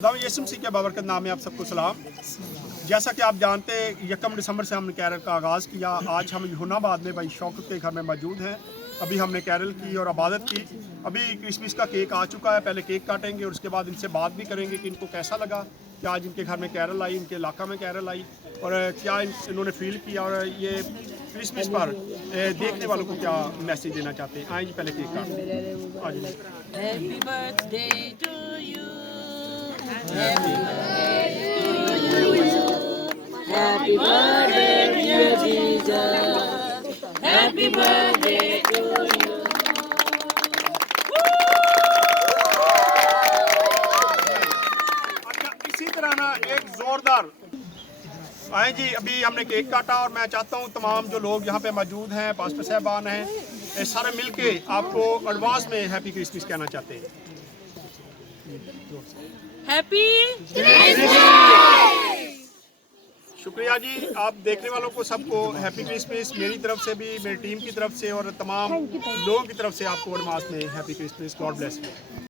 यसम सी के बाबरकत नाम है। आप सबको सलाम। जैसा कि आप जानते हैं 1 दिसंबर से हमने कैरल का आगाज़ किया। आज हम यूनाबाद में भाई शौकत के घर में मौजूद हैं। अभी हमने कैरल की और इबादत की। अभी क्रिसमस का केक आ चुका है। पहले केक काटेंगे और उसके बाद इनसे बात भी करेंगे कि इनको कैसा लगा कि आज इनके घर में कैरल आई, इनके इलाका में कैरल आई और क्या इन्होंने फील किया और ये क्रिसमस पर देखने वालों को क्या मैसेज देना चाहते हैं। आए जी पहले केक काटते हैं। आज Happy birthday to you. Happy birthday to you. Happy birthday dear Jesus. Happy birthday to you. अच्छा, इसी तरह ना एक जोरदार आए जी। अभी हमने केक काटा और मैं चाहता हूँ तमाम जो लोग यहाँ पे मौजूद हैं, पास्टर साहबान हैं, ये सारे मिलके आपको एडवांस में हैप्पी क्रिसमस कहना चाहते हैं। Happy. शुक्रिया जी। आप देखने वालों को सबको हैप्पी क्रिसमस मेरी तरफ से भी, मेरी टीम की तरफ से और तमाम लोगों की तरफ से आपको एडवांस में happy Christmas. God bless you.